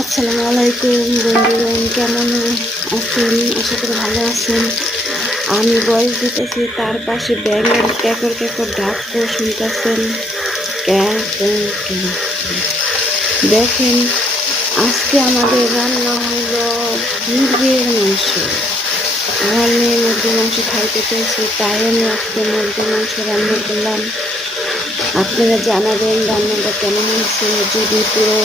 আসসালামু আলাইকুম বন্ধুগণ, কেমন আছেন? আশা করি ভালো আছেন। আমি বয়স দিতেছি, তার পাশে ব্যাঙের ক্যাকর ক্যাকর ডাক শুনতেছেন। দেখেন, আজকে আমাদের রান্না হলো মুরগির মাংস। আমার মেয়ে মুরগির মাংস খাইতে চাইছে, তাই আমি আজকে মুরগির মাংস রান্না করলাম। আপনারা জানাবেন রান্নাটা কেমন হয়েছে। যদি পুরো